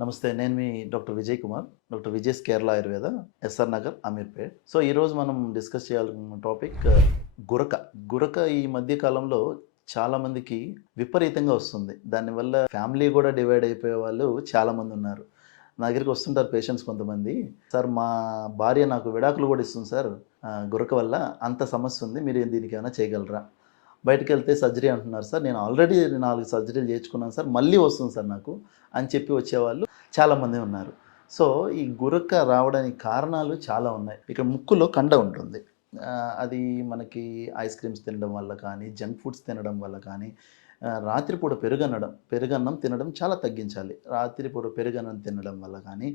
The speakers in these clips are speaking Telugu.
నమస్తే నేను మీ doctor Vijay Kumar doctor Vijay Kerala Ayurveda SR Nagar Ameerpet. So ఈరోజు మనం డిస్కస్ చేయాలనుకున్న టాపిక్ గురక. గురక ఈ మధ్య కాలంలో చాలా మందికి విపరీతంగా వస్తుంది. దానివల్ల ఫ్యామిలీ కూడా డివైడ్ అయిపోయే వాళ్ళు చాలా మంది ఉన్నారు. నా దగ్గరికి వస్తుంటారు పేషెంట్స్ కొంతమంది. సార్ మా భార్య నాకు విడాకులు కూడా ఇస్తుంది సార్. గురక వల్ల అంత సమస్య ఉంది. మీరు దీనికి ఏమైనా చేయగలరా? బయటకు వెళ్తే సర్జరీ అంటున్నారు సార్. నేను ఆల్రెడీ నాలుగు సర్జరీలు చేయించుకున్నాను సార్. మళ్ళీ వస్తుంది సార్ నాకు అని చెప్పి వచ్చేవాళ్ళు చాలామంది ఉన్నారు. సో ఈ గురక రావడానికి కారణాలు చాలా ఉన్నాయి. ఇక్కడ ముక్కులో కండ ఉంటుంది. అది మనకి ఐస్ క్రీమ్స్ తినడం వల్ల కానీ జంక్ ఫుడ్స్ తినడం వల్ల కానీ రాత్రిపూట పెరుగన్నడం పెరుగన్నం తినడం చాలా తగ్గించాలి. రాత్రిపూట పెరుగన్నం తినడం వల్ల కానీ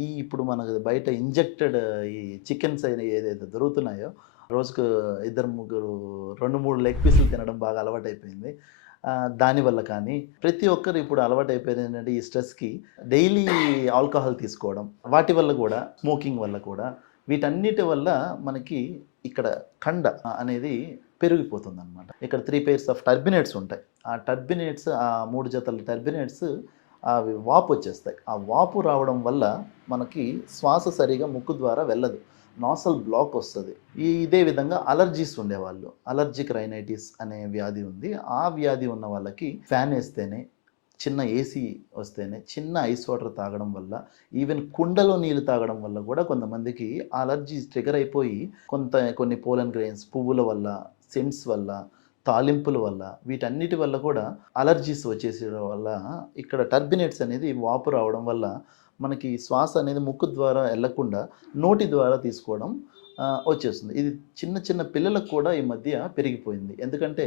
ఈ ఇప్పుడు మనకు బయట ఇంజెక్టెడ్ ఈ చికెన్స్ అయిన ఏదైతే దొరుకుతున్నాయో రోజుకు ఇద్దరు ముగ్గురు రెండు మూడు లెగ్ పీసులు తినడం బాగా అలవాటైపోయింది. దానివల్ల కానీ ప్రతి ఒక్కరు ఇప్పుడు అలవాటు అయిపోయింది ఏంటంటే ఈ స్ట్రెస్కి డైలీ ఆల్కహాల్ తీసుకోవడం వాటి వల్ల కూడా స్మోకింగ్ వల్ల కూడా వీటన్నిటి వల్ల మనకి ఇక్కడ కండ అనేది పెరిగిపోతుంది అనమాట ఇక్కడ త్రీ పేర్స్ ఆఫ్ టర్బినేట్స్ ఉంటాయి. ఆ టర్బినేట్స్ ఆ మూడు జతల టర్బినేట్స్ అవి వాపు వచ్చేస్తాయి. ఆ వాపు రావడం వల్ల మనకి శ్వాస సరిగా ముక్కు ద్వారా వెళ్ళదు. నాసల్ బ్లాక్ వస్తుంది. ఈ ఇదే విధంగా అలర్జీస్ ఉండేవాళ్ళు. అలర్జిక్ రైనైటిస్ అనే వ్యాధి ఉంది. ఆ వ్యాధి ఉన్న వాళ్ళకి ఫ్యాన్ వేస్తేనే చిన్న ఏసీ వస్తేనే చిన్న ఐస్ వాటర్ తాగడం వల్ల ఈవెన్ కుండలో నీళ్ళు తాగడం వల్ల కూడా కొంతమందికి అలర్జీ ట్రిగర్ అయిపోయి కొంత కొన్ని పోలన్ గ్రెయిన్స్ పువ్వుల వల్ల సెంట్స్ వల్ల తాలింపుల వల్ల వీటన్నిటి వల్ల కూడా అలర్జీస్ వచ్చేసే వల్ల ఇక్కడ టర్బినేట్స్ అనేది వాపు రావడం వల్ల మనకి శ్వాస అనేది ముక్కు ద్వారా వెళ్ళకుండా నోటి ద్వారా తీసుకోవడం వచ్చేస్తుంది. ఇది చిన్న చిన్న పిల్లలకు కూడా ఈ మధ్య పెరిగిపోయింది. ఎందుకంటే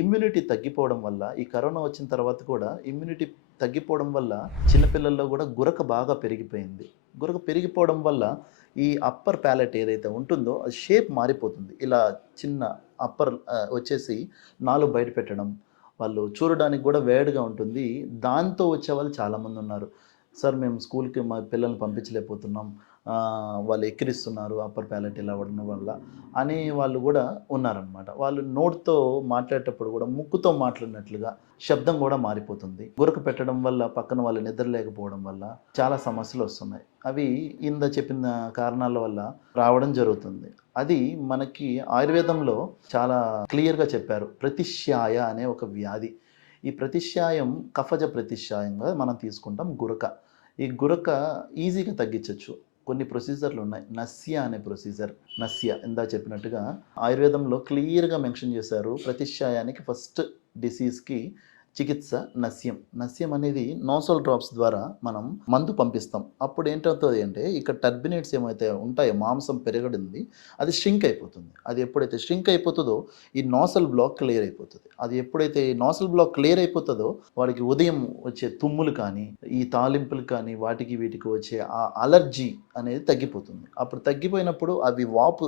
ఇమ్యూనిటీ తగ్గిపోవడం వల్ల ఈ కరోనా వచ్చిన తర్వాత కూడా ఇమ్యూనిటీ తగ్గిపోవడం వల్ల చిన్నపిల్లల్లో కూడా గురక బాగా పెరిగిపోయింది. గురక పెరిగిపోవడం వల్ల ఈ అప్పర్ ప్యాలెట్ ఏదైతే ఉంటుందో అది షేప్ మారిపోతుంది. ఇలా చిన్న అప్పర్ వచ్చేసి నాలుగు బయట పెట్టడం వాళ్ళు చూడడానికి కూడా వేడిగా ఉంటుంది. దాంతో వచ్చే వాళ్ళు చాలామంది ఉన్నారు. సార్ మేము స్కూల్కి మా పిల్లల్ని పంపించలేకపోతున్నాం. వాళ్ళు ఎక్కిరిస్తున్నారు అప్పర్ ప్యాలెట్ ఇలా అవ్వడం వల్ల అని వాళ్ళు కూడా ఉన్నారనమాట వాళ్ళు నోట్తో మాట్లాడేటప్పుడు కూడా ముక్కుతో మాట్లాడినట్లుగా శబ్దం కూడా మారిపోతుంది. గురక పెట్టడం వల్ల పక్కన వాళ్ళు నిద్ర లేకపోవడం వల్ల చాలా సమస్యలు వస్తున్నాయి. అవి ఇంద చెప్పిన కారణాల వల్ల రావడం జరుగుతుంది. అది మనకి ఆయుర్వేదంలో చాలా క్లియర్గా చెప్పారు. ప్రతిష్యాయ అనే ఒక వ్యాధి. ఈ ప్రతిష్యాయం కఫజ ప్రతిష్యాయంగా మనం తీసుకుంటాం గురక. ఈ గురక ఈజీగా తగ్గించవచ్చు కొన్ని ప్రొసీజర్లు ఉన్నాయి. నస్య అనే ప్రొసీజర్ నస్య ఇందా చెప్పినట్టుగా ఆయుర్వేదంలో క్లియర్గా మెన్షన్ చేశారు. ప్రతిశ్యాయానికి ఫస్ట్ డిసీజ్కి చికిత్స నస్యం. నస్యం అనేది నోసల్ డ్రాప్స్ ద్వారా మనం మందు పంపిస్తాం. అప్పుడు ఏంటవుతుంది అంటే ఇక్కడ టర్బినేట్స్ ఏమైతే ఉంటాయో మాంసం పెరగడింది అది షింక్ అయిపోతుంది. అది ఎప్పుడైతే షింక్ అయిపోతుందో ఈ నోసల్ బ్లాక్ క్లియర్ అయిపోతుంది. అది ఎప్పుడైతే ఈ నోసల్ బ్లాక్ క్లియర్ అయిపోతుందో వాడికి ఉదయం వచ్చే తుమ్ములు కానీ ఈ తాలింపులు కానీ వాటికి వీటికి వచ్చే ఆ అలర్జీ అనేది తగ్గిపోతుంది. అప్పుడు తగ్గిపోయినప్పుడు అవి వాపు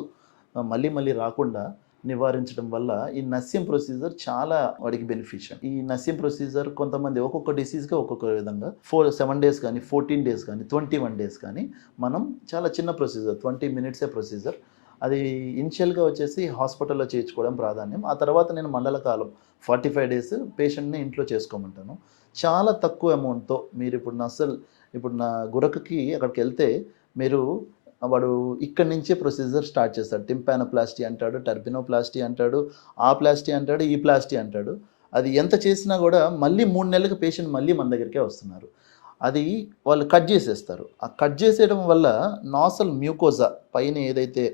మళ్ళీ మళ్ళీ రాకుండా నివారించడం వల్ల ఈ నస్యం ప్రొసీజర్ చాలా వాడికి బెనిఫిషియల్ ఈ నస్యం ప్రొసీజర్ కొంతమంది ఒక్కొక్క డిసీజ్గా ఒక్కొక్క విధంగా ఫోర్ సెవెన్ డేస్ కానీ ఫోర్టీన్ డేస్ కానీ ట్వంటీ వన్ డేస్ కానీ మనం చాలా చిన్న ప్రొసీజర్ ట్వంటీ మినిట్సే ప్రొసీజర్ అది ఇనిషియల్గా వచ్చేసి హాస్పిటల్లో చేయించుకోవడం ప్రాధాన్యం. ఆ తర్వాత నేను మండల కాలం ఫార్టీ ఫైవ్ డేస్ పేషెంట్ని ఇంట్లో చేసుకోమంటాను. చాలా తక్కువ అమౌంట్తో మీరు ఇప్పుడు నా ఇప్పుడు నా గురకకి అక్కడికి వెళ్తే మీరు వాడు ఇక్కడి నుంచే ప్రొసీజర్ స్టార్ట్ చేస్తాడు. టింపానోప్లాస్టీ అంటాడు టర్బినోప్లాస్టీ అంటాడు ఆ ప్లాస్టీ అంటాడు ఈ ప్లాస్టీ అంటాడు. అది ఎంత చేసినా కూడా మళ్ళీ మూడు నెలలకు పేషెంట్ మళ్ళీ మన దగ్గరికే వస్తున్నారు. అది వాళ్ళు కట్ చేసేస్తారు. ఆ కట్ చేసేయడం వల్ల నాసల్ మ్యూకోజా పైన ఏదైతే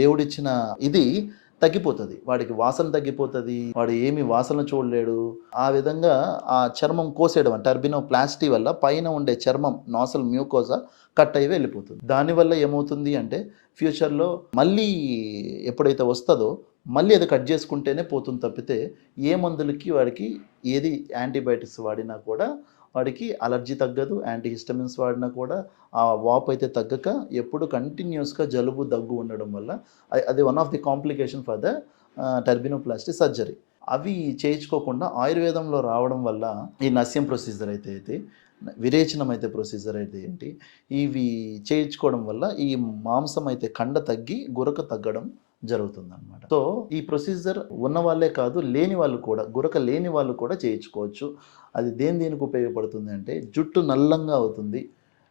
దేవుడిచ్చిన ఇది తగ్గిపోతుంది. వాడికి వాసన తగ్గిపోతుంది వాడు ఏమి వాసన చూడలేడు. ఆ విధంగా ఆ చర్మం కోసేయడం టర్బినో ప్లాస్టీ వల్ల పైన ఉండే చర్మం నాసల్ మ్యూకోజా కట్ అయి వెళ్ళిపోతుంది. దానివల్ల ఏమవుతుంది అంటే ఫ్యూచర్లో మళ్ళీ ఎప్పుడైతే వస్తుందో మళ్ళీ అది కట్ చేసుకుంటేనే పోతుంది తప్పితే ఏ మందులకి వాడికి ఏది యాంటీబయాటిక్స్ వాడినా కూడా వాడికి అలర్జీ తగ్గదు యాంటీ హిస్టమిన్స్ వాడినా కూడా ఆ వాపు అయితే తగ్గక ఎప్పుడు కంటిన్యూస్గా జలుబు దగ్గు ఉండడం వల్ల అది one of the complication for the turbinoplastic surgery. అవి చేయించుకోకుండా ఆయుర్వేదంలో రావడం వల్ల ఈ నస్యం ప్రొసీజర్ అయితే అయితే విరేచనం అయితే ప్రొసీజర్ అయితే ఏంటి? ఇవి చేయించుకోవడం వల్ల ఈ మాంసం అయితే కండ తగ్గి గురక తగ్గడం జరుగుతుంది అనమాట సో ఈ ప్రొసీజర్ ఉన్న వాళ్ళే కాదు లేని వాళ్ళు కూడా గురక లేని వాళ్ళు కూడా చేయించుకోవచ్చు. అది దేని దేనికి ఉపయోగపడుతుంది అంటే జుట్టు నల్లంగా అవుతుంది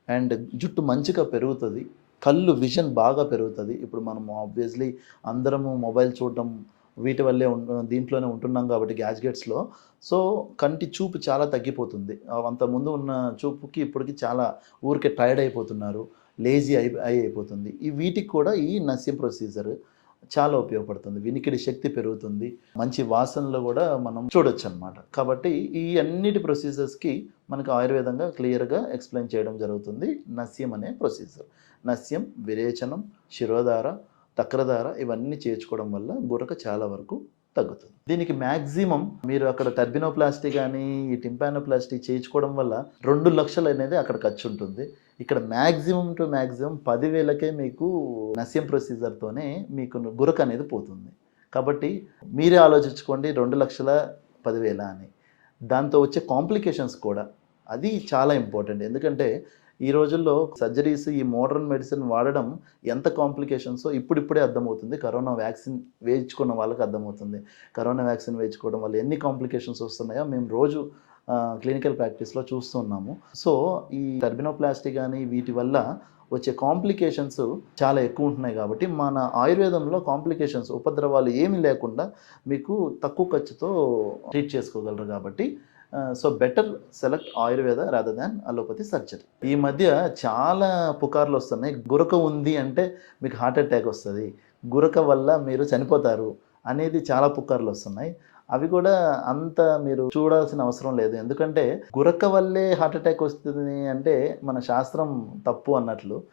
అండ్ జుట్టు మంచిగా పెరుగుతుంది. కళ్ళు విజన్ బాగా పెరుగుతుంది. ఇప్పుడు మనం ఆబ్వియస్లీ అందరము మొబైల్ చూడడం వీటి వల్లే దీంట్లోనే ఉంటున్నాం కాబట్టి గ్యాడ్జెట్స్లో సో కంటి చూపు చాలా తగ్గిపోతుంది. అంత ముందు ఉన్న చూపుకి ఇప్పటికి చాలా ఊరికే టైర్డ్ అయిపోతున్నారు. లేజీ అయి అయి అయిపోతుంది. ఈ వీటికి కూడా ఈ నస్యం ప్రొసీజర్ చాలా ఉపయోగపడుతుంది. వినికిడి శక్తి పెరుగుతుంది. మంచి వాసనలు కూడా మనం చూడొచ్చు అనమాట కాబట్టి ఈ అన్నిటి ప్రొసీజర్స్కి మనకు ఆయుర్వేదంగా క్లియర్గా ఎక్స్ప్లెయిన్ చేయడం జరుగుతుంది. నస్యం అనే ప్రొసీజర్ నస్యం విరేచనం శిరోధార తక్రధార ఇవన్నీ చేర్చుకోవడం వల్ల గురక చాలా వరకు తగ్గుతుంది. దీనికి మ్యాక్సిమం మీరు అక్కడ టర్బినోప్లాస్టీ కానీ ఈ టింపానోప్లాస్టీ చేయించుకోవడం వల్ల రెండు లక్షలు అనేది అక్కడ ఖర్చు ఉంటుంది ఇక్కడ మ్యాక్సిమం టు మ్యాక్సిమం పదివేలకే మీకు నస్యం ప్రొసీజర్తోనే మీకు గురక అనేది పోతుంది. కాబట్టి మీరే ఆలోచించుకోండి రెండు లక్షల పదివేల అని. దాంతో వచ్చే కాంప్లికేషన్స్ కూడా. అది చాలా ఇంపార్టెంట్. ఎందుకంటే ఈ రోజుల్లో సర్జరీస్ ఈ మోడర్న్ మెడిసిన్ వాడడం ఎంత కాంప్లికేషన్స్ ఇప్పుడిప్పుడే అర్థమవుతుంది. కరోనా వ్యాక్సిన్ వేయించుకున్న వాళ్ళకి అర్థమవుతుంది. కరోనా వ్యాక్సిన్ వేయించుకోవడం వల్ల ఎన్ని కాంప్లికేషన్స్ వస్తున్నాయో మేము రోజు క్లినికల్ ప్రాక్టీస్లో చూస్తున్నాము. సో ఈ టర్బినోప్లాస్టీ కానీ వీటి వల్ల వచ్చే కాంప్లికేషన్స్ చాలా ఎక్కువ ఉంటున్నాయి కాబట్టి మన ఆయుర్వేదంలో కాంప్లికేషన్స్ ఉపద్రవాలు ఏమీ లేకుండా మీకు తక్కువ ఖర్చుతో ట్రీట్ చేసుకోగలరు కాబట్టి so better select Ayurveda rather than allopathy surgery ఈ మధ్య చాలా పుకార్లు వస్తున్నాయి. గురక ఉంది అంటే మీకు హార్ట్ అటాక్ వస్తుంది. గురక వల్ల మీరు చనిపోతారు అనేది చాలా పుకార్లు వస్తున్నాయి. అవి కూడా అంత మీరు చూడాల్సిన అవసరం లేదు. ఎందుకంటే గురక వల్లే హార్ట్ అటాక్ వస్తుంది అంటే మన శాస్త్రం తప్పు అన్నట్లు.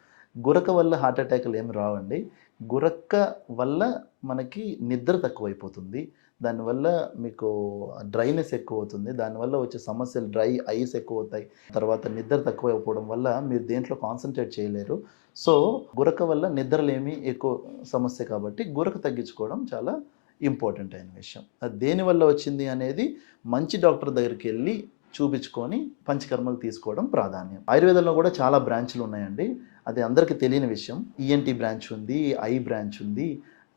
గురక వల్ల హార్ట్ అటాక్లు ఏమి రావండి. గురక వల్ల మనకి నిద్ర తక్కువైపోతుంది. దానివల్ల మీకు డ్రైనెస్ ఎక్కువ అవుతుంది దానివల్ల వచ్చే సమస్యలు డ్రై ఐస్ ఎక్కువ అవుతాయి తర్వాత నిద్ర తక్కువ అయిపోవడం వల్ల మీరు దేంట్లో కాన్సన్ట్రేట్ చేయలేరు. సో గురక వల్ల నిద్రలేమి ఎక్కువ సమస్య కాబట్టి గురక తగ్గించుకోవడం చాలా ఇంపార్టెంట్ అయిన విషయం. అది దేనివల్ల వచ్చింది అనేది మంచి డాక్టర్ దగ్గరికి వెళ్ళి చూపించుకొని పంచకర్మలు తీసుకోవడం ప్రాధాన్యం. ఆయుర్వేదంలో కూడా చాలా బ్రాంచ్లు ఉన్నాయండి. అది అందరికీ తెలియని విషయం. ఈఎన్టీ బ్రాంచ్ ఉంది ఐ బ్రాంచ్ ఉంది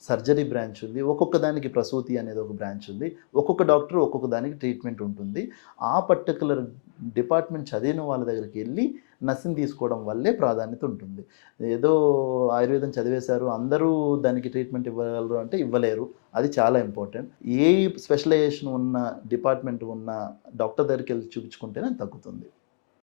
సర్జరీ బ్రాంచ్ ఉంది ఒక్కొక్క దానికి ప్రసూతి అనేది ఒక బ్రాంచ్ ఉంది ఒక్కొక్క డాక్టర్ ఒక్కొక్క దానికి ట్రీట్మెంట్ ఉంటుంది. ఆ పర్టికులర్ డిపార్ట్మెంట్ చదివిన వాళ్ళ దగ్గరికి వెళ్ళి నర్సింగ్ తీసుకోవడం వల్లే ప్రాధాన్యత ఉంటుంది. ఏదో ఆయుర్వేదం చదివేశారు అందరూ దానికి ట్రీట్మెంట్ ఇవ్వగలరు అంటే ఇవ్వలేరు అది చాలా ఇంపార్టెంట్. ఏ స్పెషలైజేషన్ ఉన్న డిపార్ట్మెంట్ ఉన్న డాక్టర్ దగ్గరికి వెళ్ళి చూపించుకుంటేనే తగ్గుతుంది.